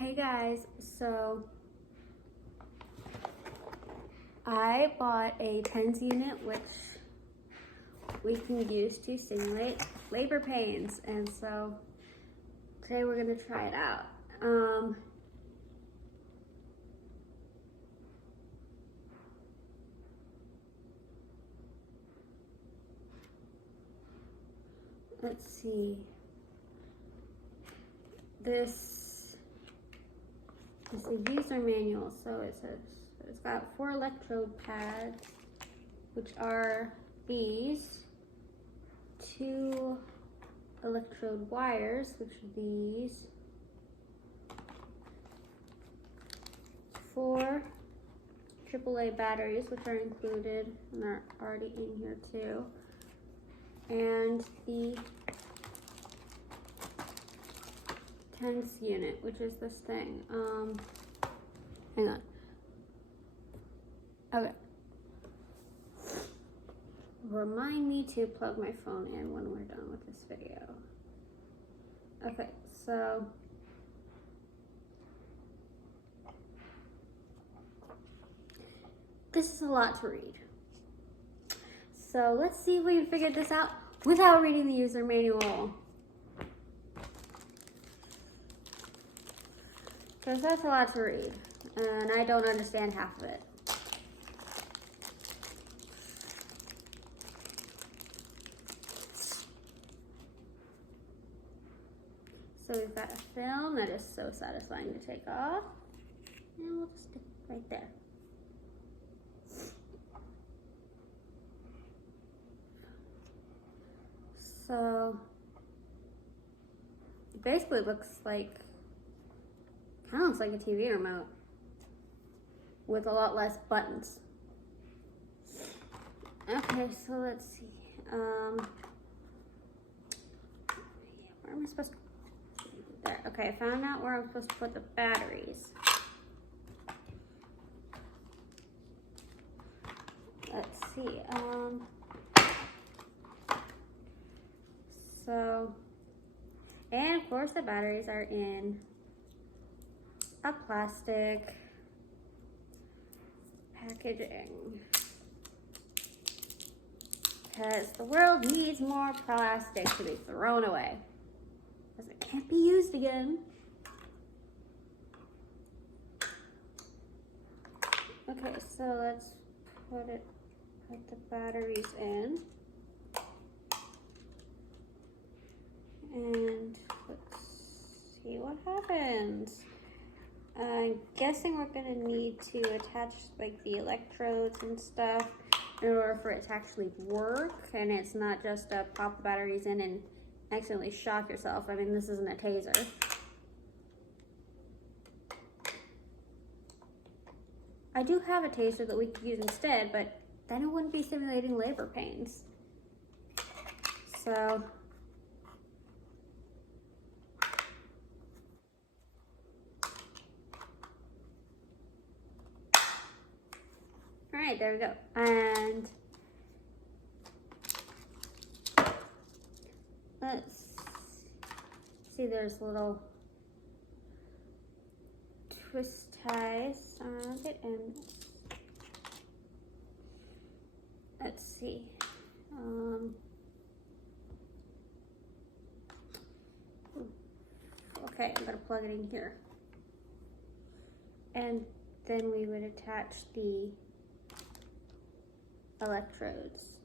Hey guys, so I bought a TENS unit which we can use to simulate labor pains, and so today we're going to try it out. Let's see. This is the user manual, so it says it's got 4 electrode pads, which are these, 2 electrode wires, which are these, 4 AAA batteries, which are included and are already in here too, and the TENS unit, which is this thing. Hang on. Okay. Remind me to plug my phone in when we're done with this video. Okay, so this is a lot to read. So let's see if we can figure this out without reading the user manual. Because that's a lot to read, and I don't understand half of it. So we've got a film that is so satisfying to take off, and we'll just stick it right there. So it basically looks like, kind of looks like a TV remote with a lot less buttons. Okay, so let's see. Where am I supposed to? There. Okay, I found out where I'm supposed to put the batteries. Let's see. So, and of course the batteries are in a plastic packaging, because the world needs more plastic to be thrown away, because it can't be used again. Okay, so let's put the batteries in, and let's see what happens. I'm guessing we're gonna need to attach like the electrodes and stuff in order for it to actually work, and it's not just pop the batteries in and accidentally shock yourself. I mean, this isn't a taser. I do have a taser that we could use instead, but then it wouldn't be simulating labor pains. So all right, there we go. And let's see, there's little twist ties on it, and let's see. Okay, I'm gonna plug it in here. And then we would attach the electrodes,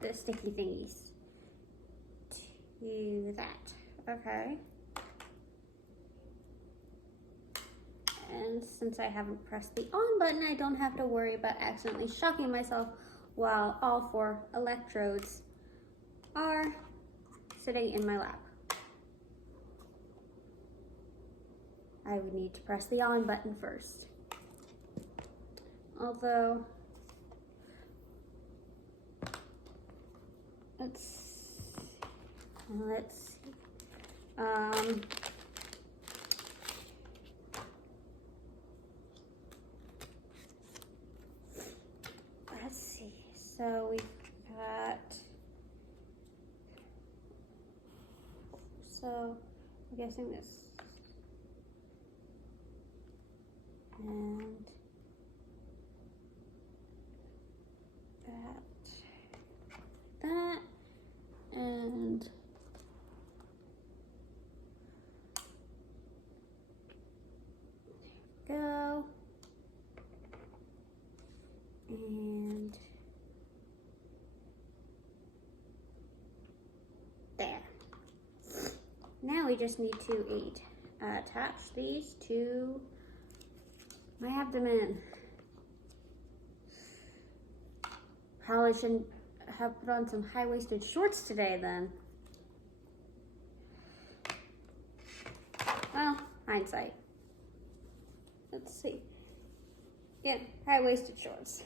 the sticky thingies, to that. Okay. And since I haven't pressed the on button, I don't have to worry about accidentally shocking myself while all 4 electrodes are sitting in my lap. I would need to press the on button first. Although, let's see. Let's see. So we've got, so I'm guessing this And that, and go, and there. Now we just need to attach these to my abdomen. Probably shouldn't have put on some high-waisted shorts today then. Well, hindsight. Let's see. Yeah, high-waisted shorts.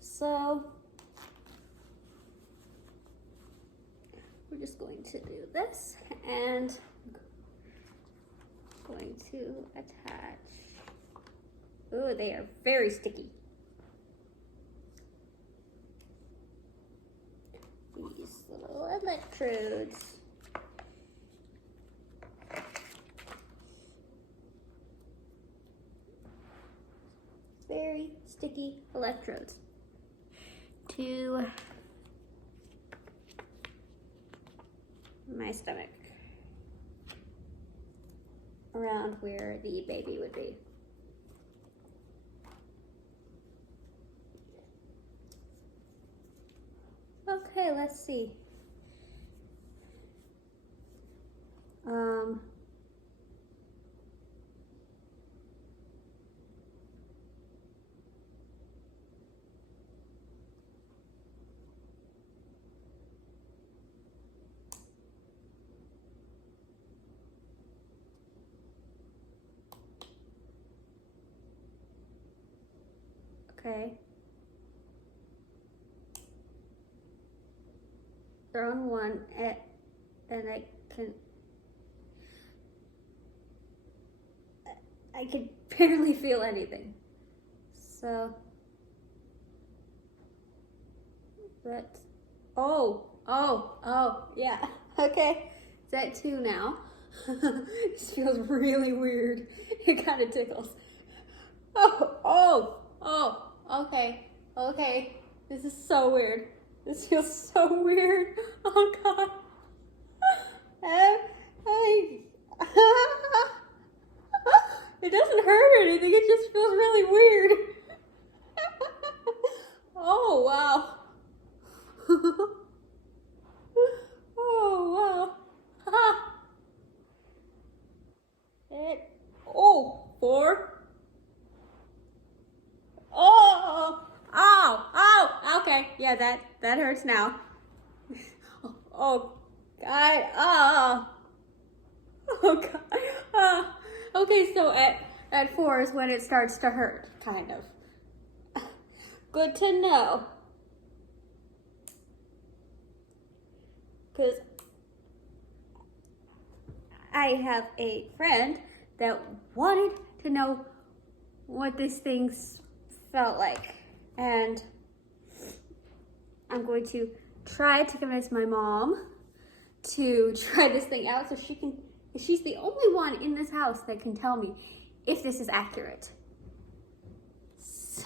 So we're just going to do this and going to attach. Oh, they are very sticky. These little electrodes. Very sticky electrodes to my stomach, around where the baby would be. Okay, let's see. Okay. They're on one, and I can barely feel anything. So that's, yeah. Okay, it's at 2 now. This feels really weird. It kind of tickles. Okay. This is so weird. This feels so weird. Oh God. It doesn't hurt or anything. It just feels really weird. Oh wow. Oh wow. 4. Okay. Yeah, that hurts now. Oh God. Oh God. Okay, so at 4 is when it starts to hurt, kind of. Good to know. Because I have a friend that wanted to know what these things felt like. And I'm going to try to convince my mom to try this thing out so she's the only one in this house that can tell me if this is accurate. So,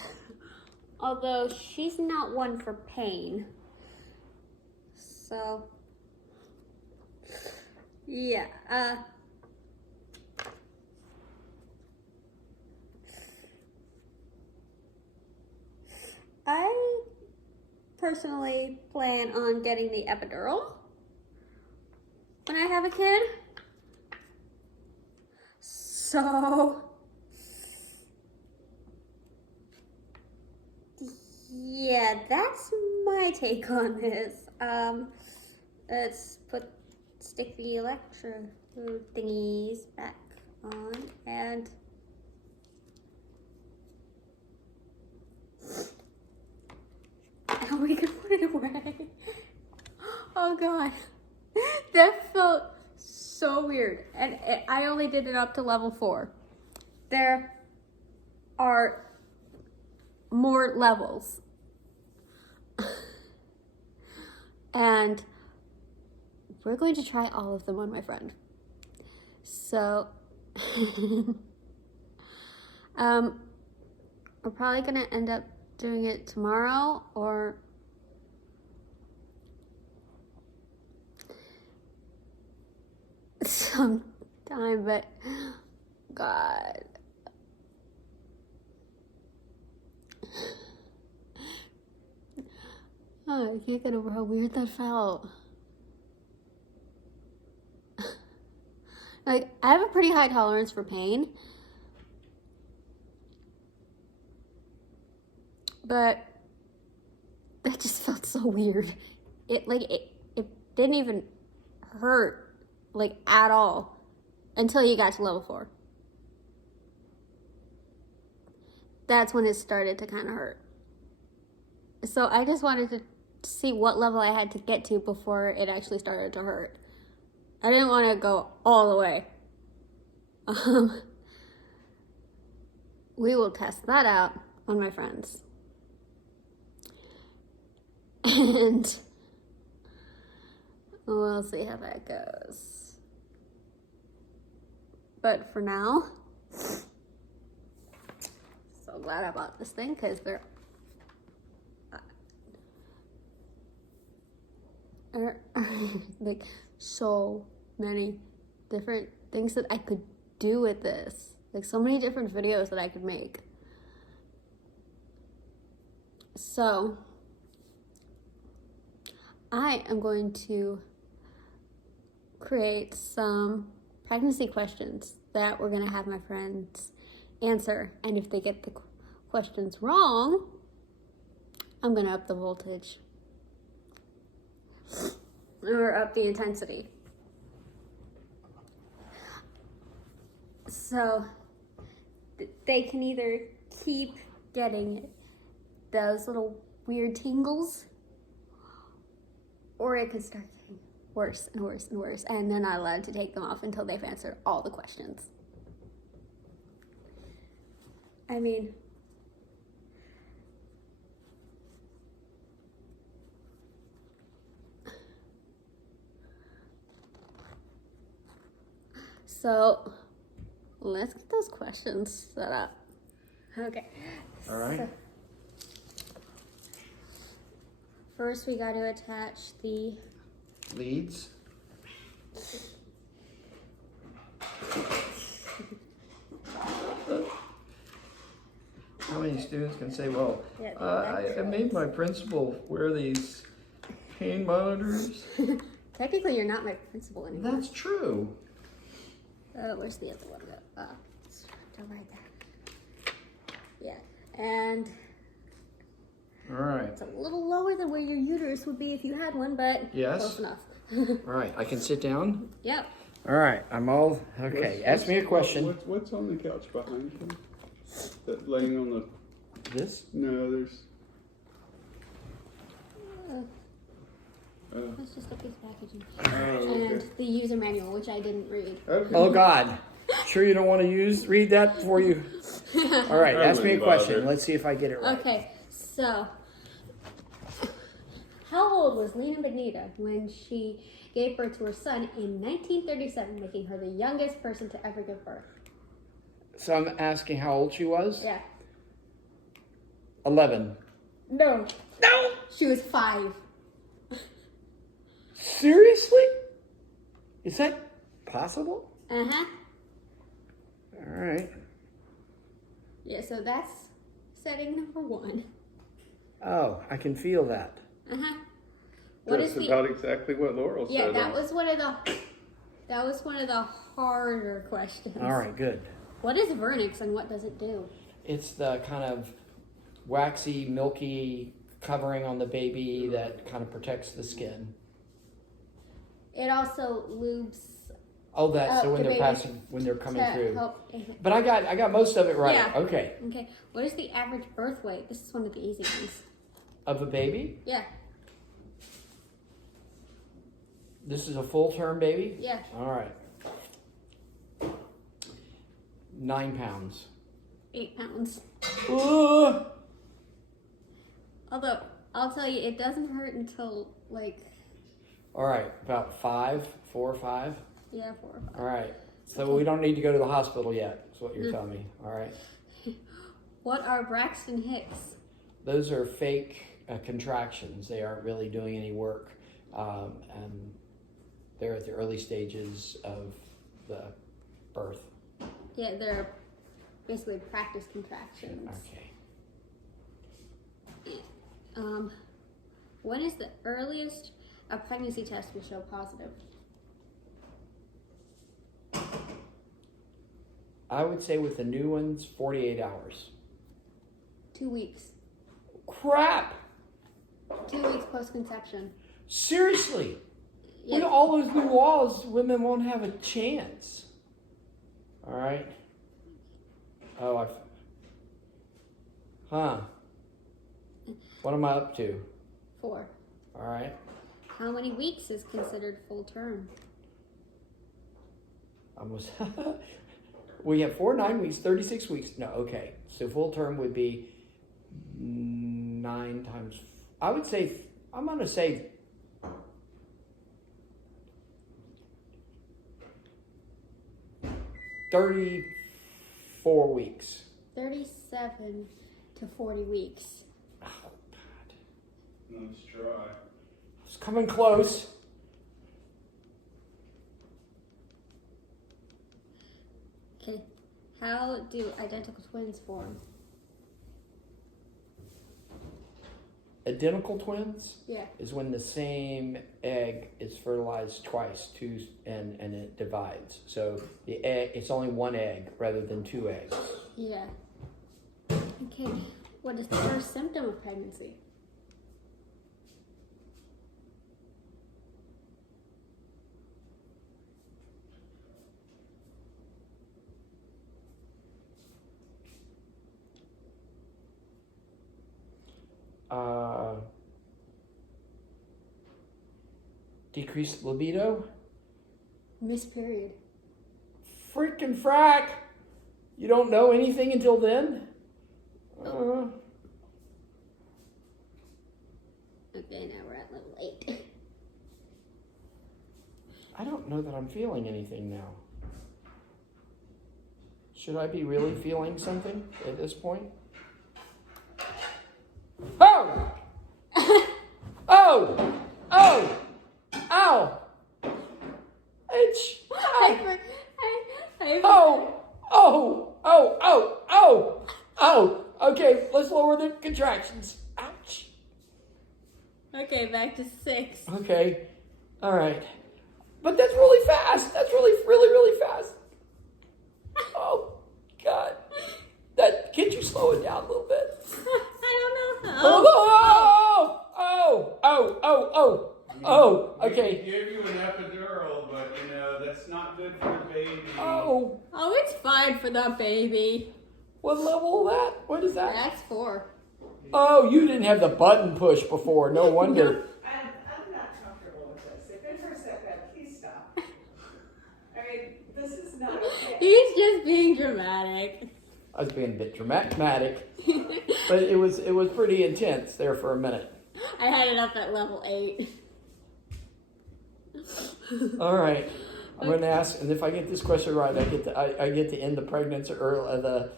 although she's not one for pain. So, yeah, I personally plan on getting the epidural when I have a kid. So, yeah, that's my take on this. Let's stick the electrode thingies back on, and we can put it away. Oh God, that felt so weird. And I only did it up to level 4. There are more levels. And we're going to try all of them on my friend. So We're probably gonna end up doing it tomorrow or sometime, but God. Oh, I can't get over how weird that felt. Like, I have a pretty high tolerance for pain. But that just felt so weird. It didn't even hurt, like, at all until you got to level 4. That's when it started to kind of hurt. So I just wanted to see what level I had to get to before it actually started to hurt. I didn't want to go all the way. We will test that out on my friends. And we'll see how that goes. But for now, so glad I bought this thing because there are like so many different things that I could do with this. Like so many different videos that I could make. So I am going to create some pregnancy questions that we're going to have my friends answer. And if they get the questions wrong, I'm going to up the voltage or up the intensity. So they can either keep getting those little weird tingles, or it could start getting worse and worse and worse, and they're not allowed to take them off until they've answered all the questions. I mean, so let's get those questions set up. Okay. All right. So, first, we got to attach the leads. How many students can say, well, I made my principal wear these pain monitors? Technically, you're not my principal anymore. That's true. Where's the other one go? It's right there. Yeah, and all right. It's a little lower than where your uterus would be if you had one, but yes, close enough. All right, I can sit down? Yep. All right, I'm all, okay, ask me a question. What's on the couch behind you? That laying on the... This? No, there's... It's just a piece of packaging. okay. And the user manual, which I didn't read. Okay. Oh God, sure you don't want to read that before you? All right, ask me a question. Let's see if I get it right. Okay, so how old was Lena Benita when she gave birth to her son in 1937, making her the youngest person to ever give birth? So I'm asking how old she was? Yeah. 11. No. No! She was 5. Seriously? Is that possible? Uh-huh. All right. Yeah, so that's setting number 1. Oh, I can feel that. Uh-huh. That's about exactly what Laurel said. Yeah, that was one of the harder questions. All right, good. What is vernix and what does it do? It's the kind of waxy, milky covering on the baby that kind of protects the skin. It also lubes. Oh, that so when the they're baby when they're coming through. Help. But I got most of it right. Yeah. Okay. Okay. What is the average birth weight? This is one of the easy ones. Of a baby? Yeah. This is a full-term baby? Yeah. All right. 9 pounds. 8 pounds. Uh, Although I'll tell you, it doesn't hurt until like. All right, about 4 or 5. Yeah, 4 or 5. All right. So we don't need to go to the hospital yet. Is what you're telling me. All right. What are Braxton Hicks? Those are fake contractions. They aren't really doing any work. And they're at the early stages of the birth. Yeah, they're basically practice contractions. Okay. When is the earliest a pregnancy test will show positive? I would say with the new ones, 48 hours. 2 weeks. Crap! 2 weeks post-conception. Seriously? Yeah. With all those new laws, women won't have a chance. All right. Oh, Huh. What am I up to? 4. All right. How many weeks is considered full term? Almost. We have 4, 9 weeks, 36 weeks. No, okay. So full term would be 9 times. I would say, I'm going to say 34 weeks. 37 to 40 weeks. Oh, God. Let's try. It's coming close. Okay. How do identical twins form? Identical twins Yeah. is when the same egg is fertilized twice, and it divides. So the egg, it's only one egg rather than 2 eggs. Yeah. Okay. What is the first symptom of pregnancy? Decreased libido? Missed period. Freaking frack! You don't know anything until then? Okay, now we're at level 8. I don't know that I'm feeling anything now. Should I be really feeling something at this point? Oh! Oh! Oh! Ow! Itch! I Oh! Oh! Oh! Oh! Oh! Oh! Okay, let's lower the contractions. Ouch! Okay, back to 6. Okay. All right. But that's really fast. That's really fast. Oh, God. Can't you slow it down a little bit? I don't know. Oh, We okay. can give you an epidural, but that's not good for the baby. Oh, It's fine for the baby. what level is that? What is that? That's 4. Oh, you didn't have the button push before. No wonder. I'm not comfortable with this. If it's for a setback, please stop. I mean, this is not okay. He's just being dramatic. I was being a bit dramatic, but it was pretty intense there for a minute. I had it up at level 8. All right, I'm going to ask, and if I get this question right, I get to end the pregnancy or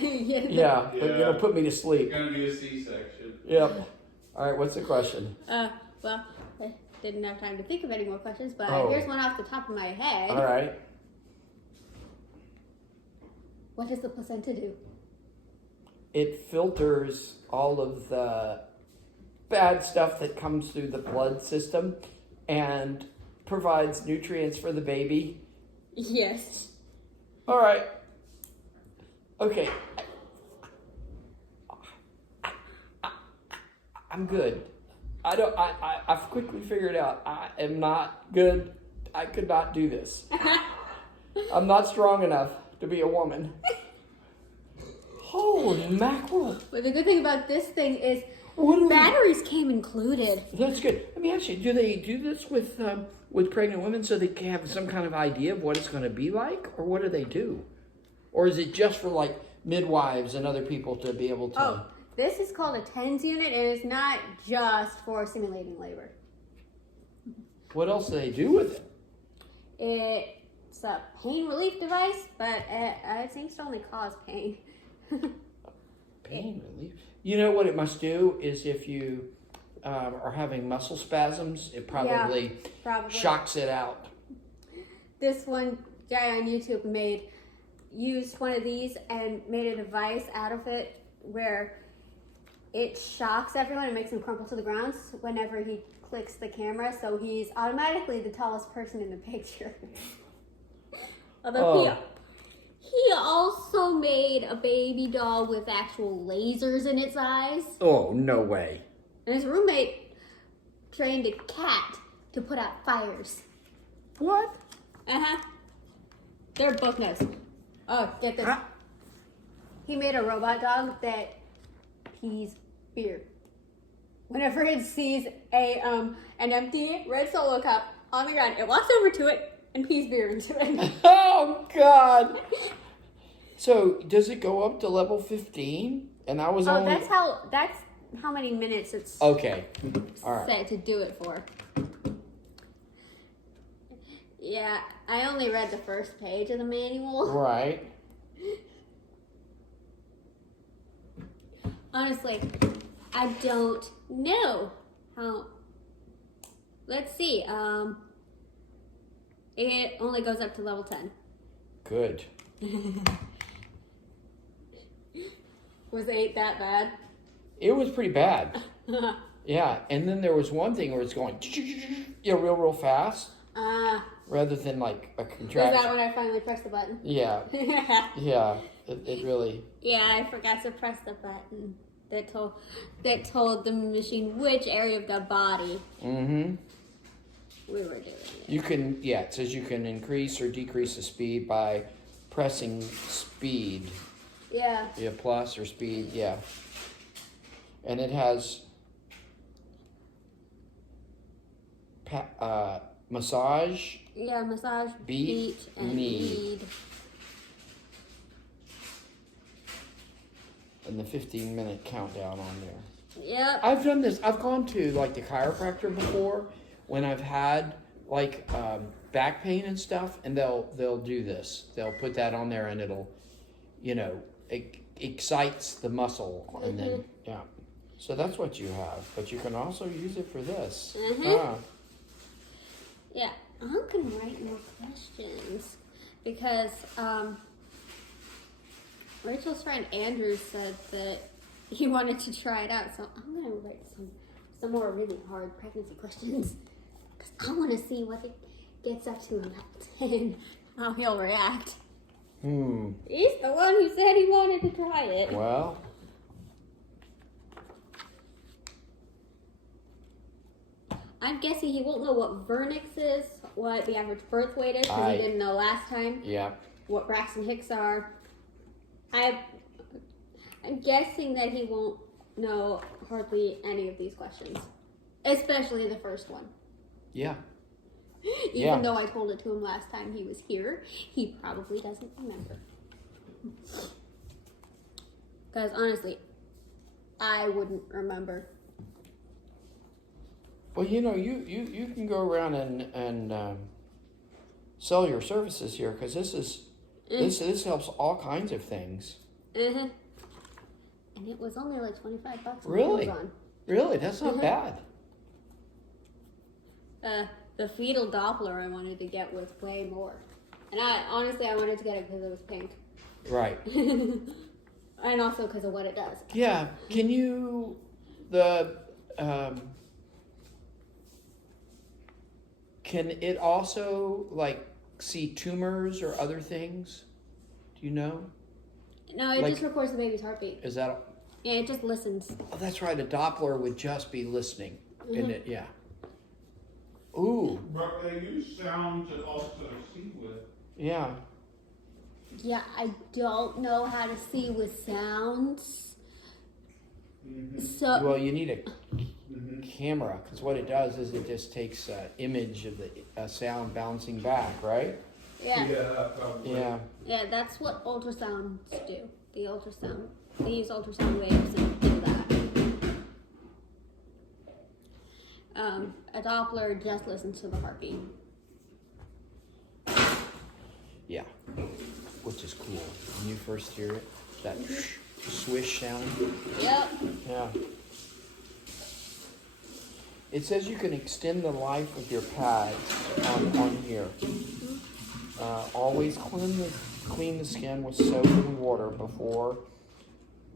yeah, but you're gonna put me to sleep. It's gonna be a C-section. Yep. All right, what's the question? Well, I didn't have time to think of any more questions, but Oh. here's one off the top of my head. All right. What does the placenta do? It filters all of the bad stuff that comes through the blood system and provides nutrients for the baby. Yes. All right. Okay. I'm good. I've quickly figured out I am not good. I could not do this. I'm not strong enough to be a woman. Holy mackerel. But the good thing about this thing is What are batteries came included. That's good. Let me ask you, do they do this with pregnant women so they can have some kind of idea of what it's going to be like? Or what do they do? Or is it just for like midwives and other people to be able to... Oh, this is called a TENS unit, and it's not just for simulating labor. What else do they do with it? It's a pain relief device, but it seems to only cause pain. Pain relief. You know what it must do is if you are having muscle spasms, it probably shocks it out. This one guy on YouTube used one of these and made a device out of it where it shocks everyone and makes them crumple to the ground whenever he clicks the camera, so he's automatically the tallest person in the picture. Although he also made a baby doll with actual lasers in its eyes. Oh, no way. And his roommate trained a cat to put out fires. What? They're book notes. Oh, get this. Huh? He made a robot dog that pees beer. Whenever it sees an empty red Solo cup on the ground, it walks over to it and pees beer into it. Oh, God. So, does it go up to level 15? And I was only... that's how many minutes it's Okay. All right. set to do it for. Yeah, I only read the first page of the manual. Right. Honestly, I don't know how. Let's see. It only goes up to level 10. Good. Was 8 that bad? It was pretty bad. Yeah, and then there was one thing where it's going real fast rather than like a contraction. Was that when I finally pressed the button? Yeah. Yeah. It really. Yeah, I forgot to press the button that told the machine which area of the body Mm-hmm. we were doing it. You can, it says you can increase or decrease the speed by pressing speed. Yeah. Yeah, plus or speed, yeah. And it has massage. Yeah, massage, Beat, and knead. knead. And the 15-minute countdown on there. Yep. I've done this. I've gone to like the chiropractor before when I've had like back pain and stuff, and they'll do this. They'll put that on there, and it'll, it excites the muscle, and then So that's what you have, but you can also use it for this. Yeah, I'm gonna write more questions because Rachel's friend Andrew said that he wanted to try it out, so I'm gonna write some more really hard pregnancy questions because I want to see what it gets up to in level 10, how he'll react. He's the one who said he wanted to try it. Well. I'm guessing he won't know what vernix is, what the average birth weight is, because he didn't know last time. Yeah. What Braxton Hicks are. I'm guessing that he won't know hardly any of these questions, especially the first one. Yeah. Even though I told it to him last time he was here, he probably doesn't remember. Because honestly, I wouldn't remember. Well, you can go around and sell your services here because this helps all kinds of things. And it was only like $25 on Really? Amazon. Really, that's not bad. The fetal Doppler I wanted to get was way more, and I wanted to get it because it was pink. Right. And also because of what it does. Yeah. Can you can it also like see tumors or other things? Do you know? No, it just records the baby's heartbeat. Is that? Yeah, it just listens. Oh, that's right. A Doppler would just be listening, isn't it? Yeah. Ooh. But they use sound to also see with. Yeah. Yeah, I don't know how to see with sounds. So Well, you need a camera because what it does is it just takes an image of the sound bouncing back, right? yeah, Probably. Yeah. yeah, that's what ultrasounds do. They use ultrasound waves and do that. A Doppler just listens to the heartbeat. Yeah. Which is cool. When you first hear it. that swish sound. Yep. Yeah. It says you can extend the life of your pads on here. Always clean the skin with soap and water before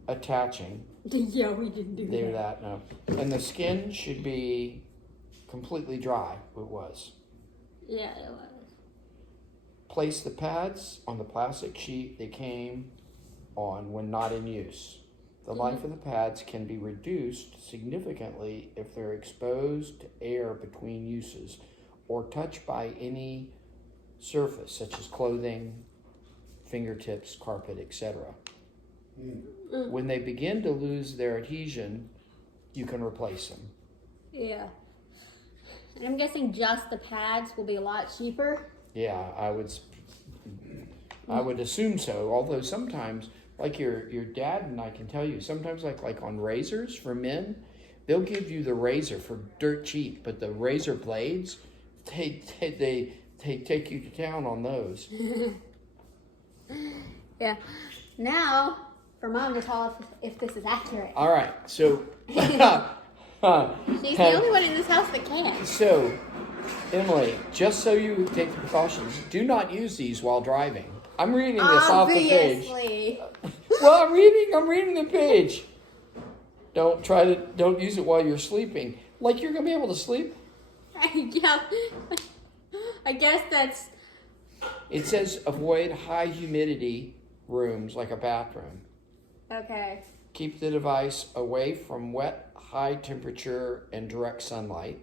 attaching. Yeah, we didn't do that. No. And the skin should be completely dry. It was. Yeah, it was. Place the pads on the plastic sheet they came on when not in use. The life of the pads can be reduced significantly if they're exposed to air between uses or touched by any surface such as clothing, fingertips, carpet, etc. When they begin to lose their adhesion, you can replace them. Yeah. And I'm guessing just the pads will be a lot cheaper. Yeah, I would assume so. Although sometimes, like your dad and I can tell you, sometimes like on razors for men, they'll give you the razor for dirt cheap, but the razor blades, they take you to town on those. Yeah. Now, for Mom to tell us if this is accurate. All right, so She's the only one in this house that can. So, Emily, just so you take the precautions, do not use these while driving. I'm reading this off the page. Obviously. Well, I'm reading the page. Don't use it while you're sleeping. Like you're gonna be able to sleep. Yeah. I guess that's. It says avoid high humidity rooms like a bathroom. Okay. Keep the device away from wet, high temperature, and direct sunlight.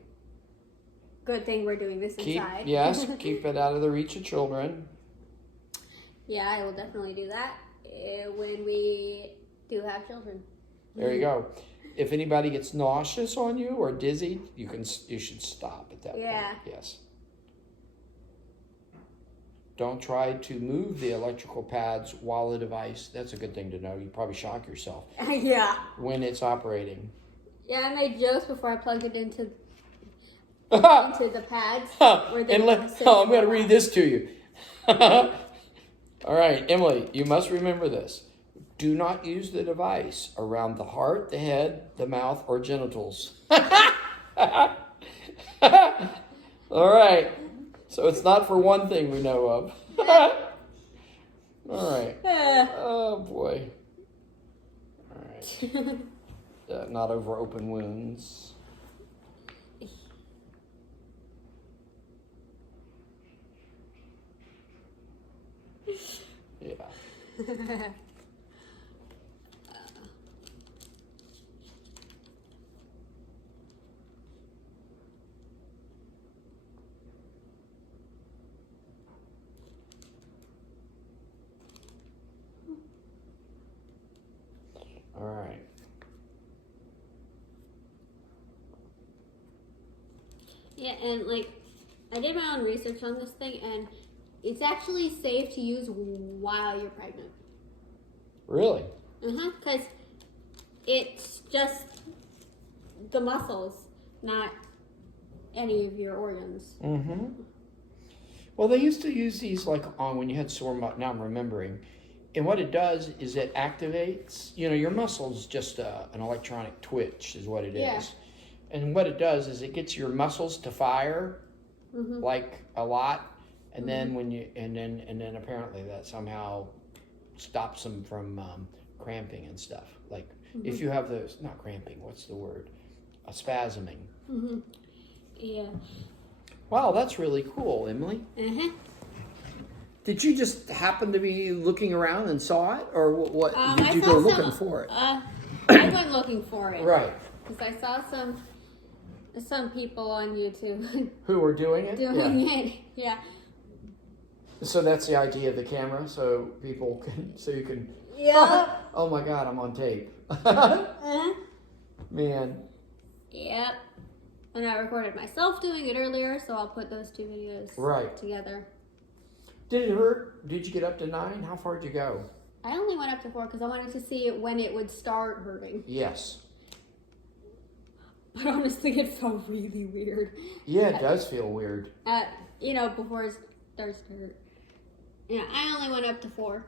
Good thing we're doing this inside. Keep it out of the reach of children. Yeah, I will definitely do that when we do have children. There you go. If anybody gets nauseous on you or dizzy, you should stop at that point. Yes. Don't try to move the electrical pads while the device. That's a good thing to know. You probably shock yourself. Yeah. When it's operating. Yeah, I made jokes before I plugged it into the pads. I'm going to read this to you. All right, Emily, you must remember this. Do not use the device around the heart, the head, the mouth, or genitals. All right. So it's not for one thing we know of. All right. Oh, boy. All right. Not over open wounds. Yeah. All right. Yeah, and like, I did my own research on this thing, and it's actually safe to use while you're pregnant. Really? Because it's just the muscles, not any of your organs. Well, they used to use these like on when you had sore muscles. Now I'm remembering. And what it does is it activates, your muscles just an electronic twitch is what it is. And what it does is it gets your muscles to fire like a lot. And then and then apparently that somehow stops them from cramping and stuff. Like if you have those, not cramping, what's the word? Spasming. Yeah. Wow, that's really cool, Emily. Did you just happen to be looking around and saw it, or what? Did you go looking for it? I went looking for it. Right. Because I saw some people on YouTube Who were doing it? it. Yeah. So that's the idea of the camera, so people can, so you can. Yeah. Oh my God, I'm on tape. Man. Yep. And I recorded myself doing it earlier, so I'll put those two videos together. Did it hurt? Did you get up to 9? How far did you go? I only went up to 4 because I wanted to see when it would start hurting. Yes. But honestly, it felt really weird. Yeah, it does feel weird. Before it starts to hurt. Yeah, I only went up to 4.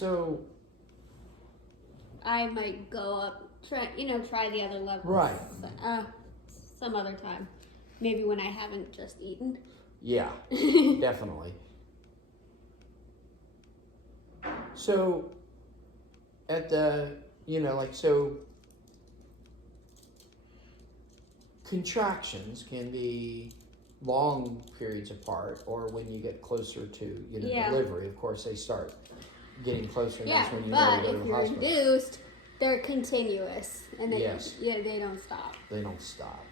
So, I might go up, try the other levels. Right. Some other time. Maybe when I haven't just eaten. yeah, definitely. So, at the, contractions can be long periods apart, or when you get closer to, Yeah. delivery, of course, they start getting closer, and Yeah, that's when you but know to go to if the you're hospital. induced, they're continuous, and they Yes. they don't stop. They don't stop.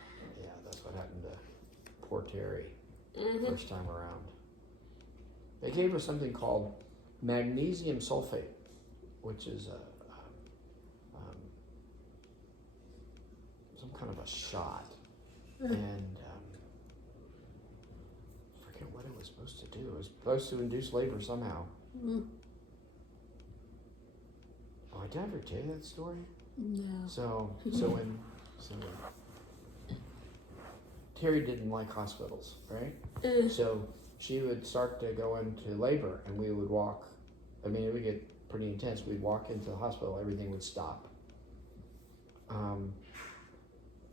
Yeah, that's what happened to poor Terry Mm-hmm. first time around. They gave her something called magnesium sulfate, which is some kind of a shot, and I forget what it was supposed to do. It was supposed to induce labor somehow. Mm. Oh, did I ever tell you that story? No. So Terry didn't like hospitals, right? So she would start to go into labor, and we would walk. I mean, it would get pretty intense. We'd walk into the hospital, everything would stop.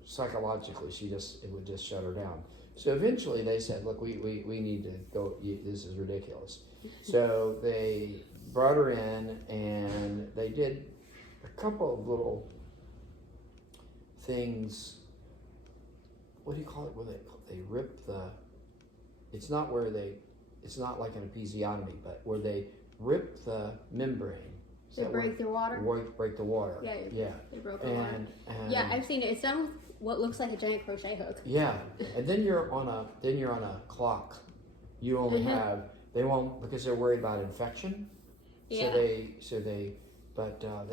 Psychologically, it would just shut her down. So eventually they said, look, we need to go, this is ridiculous. So they brought her in, and they did a couple of little things. What do you call it? Where they rip it's not like an episiotomy, but where they rip the membrane. They break the water? Break the water. Yeah, they broke the water. And Yeah, I've seen it. It's done with what looks like a giant crochet hook. yeah, and then you're on a clock. You only have, they won't, because they're worried about infection. Yeah. They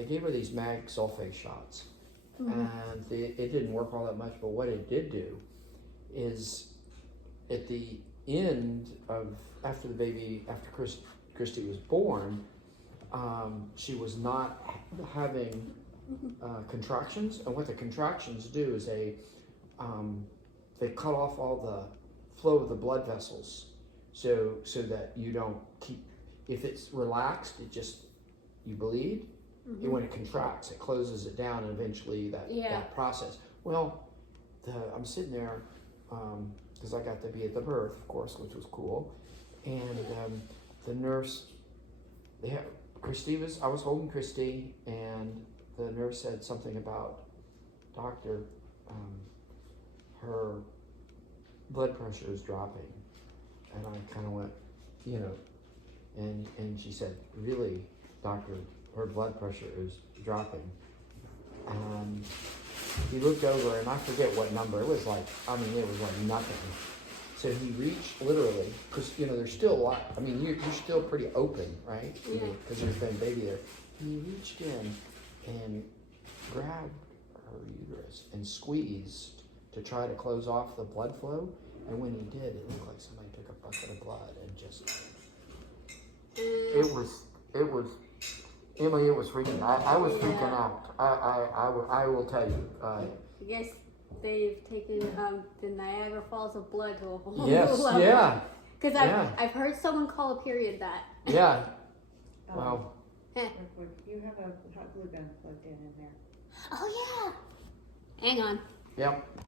gave her these mag sulfate shots, and it didn't work all that much. But what it did do is, at the end of after Christy was born, she was not having contractions, and what the contractions do is they cut off all the flow of the blood vessels, so that you don't keep. If it's relaxed, you bleed. And when it contracts, it closes it down, and eventually that process. Well, I'm sitting there because I got to be at the birth, of course, which was cool, and the nurse. I was holding Christy, and the nurse said something about, doctor, her blood pressure is dropping, and I kind of went, and she said, really, doctor, her blood pressure is dropping. And he looked over, and I forget what number, it was like nothing. So he reached, literally, because, there's still a lot, you're still pretty open, right? Because there's been a baby there. And he reached in and grabbed her uterus and squeezed to try to close off the blood flow. And when he did, it looked like somebody took a bucket of blood and just, it was Emily, it was freaking, I was freaking out. I will tell you. I guess they've taken the Niagara Falls of blood to a whole new Yes, level. yeah. Because I've heard someone call a period that. Yeah. Wow. You have a hot glue gun plugged in there. Oh yeah. Hang on. Yep.